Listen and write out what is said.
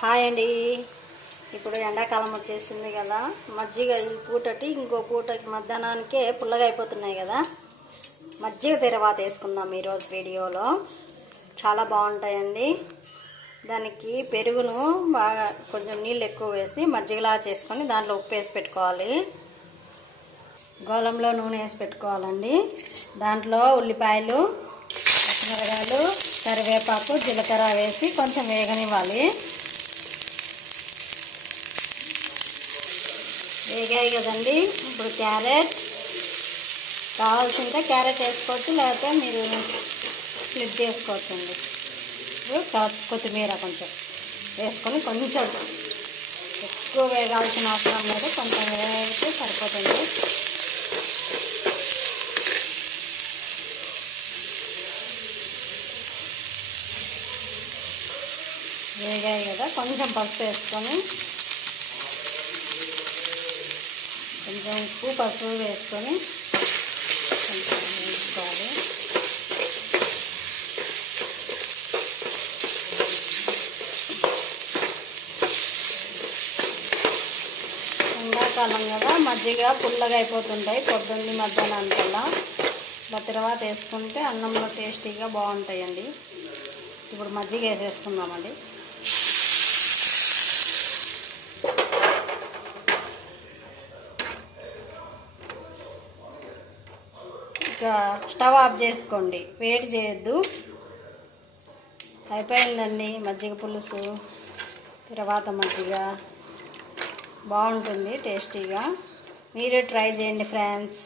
Hi అండి. ఇప్పుడు ఎండాకాలం వచ్చేసింది కదా, మజ్జిగ ఈ పూటటి ఇంకో పూటకి మధ్యాహ్నానికే పుల్లగా అయిపోతున్నాయి కదా. మజ్జిగ తిరవాత వేసుకుందాం ఈరోజు వీడియోలో. చాలా బాగుంటాయండి. దానికి పెరుగును బాగా కొంచెం నీళ్ళు ఎక్కువ వేసి మజ్జిగలా చేసుకొని దాంట్లో ఉప్పు వేసి పెట్టుకోవాలి. గోళంలో నూనె వేసి పెట్టుకోవాలండి. దాంట్లో ఉల్లిపాయలు, పచ్చిమిరపకాయలు, కరివేపాకు, జీలకర్ర వేసి కొంచెం వేగనివ్వాలి. వేగాయి కదండి. ఇప్పుడు క్యారెట్ కావాల్సింటే క్యారెట్ వేసుకోవచ్చు, లేకపోతే మీరు ఫ్లిప్ చేసుకోవచ్చండి. కొత్తిమీర కొంచెం వేసుకొని కొంచెం ఎక్కువ వేగాల్సిన అవసరం లేదు, కొంచెం వేగితే సరిపోతుంది. వేగాయి కదా, కొంచెం పసుపు వేసుకొని కొంచెం ఉప్పు పసుపు వేసుకొని కొంచెం వేసుకోవాలి. ఎండాకాలం కదా, మజ్జిగ పుల్లగా అయిపోతుంటాయి పొద్దున్న మధ్యాహ్నానికల్లా. తర్వాత వేసుకుంటే అన్నంలో టేస్టీగా బాగుంటాయండి. ఇప్పుడు మజ్జిగ వేసేసుకుందామండి. ఇంకా స్టవ్ ఆఫ్ చేసుకోండి, వేడి చేయొద్దు. అయిపోయిందండి మజ్జిగ పులుసు. తర్వాత మజ్జిగ బాగుంటుంది టేస్టీగా. మీరు ట్రై చేయండి ఫ్రెండ్స్.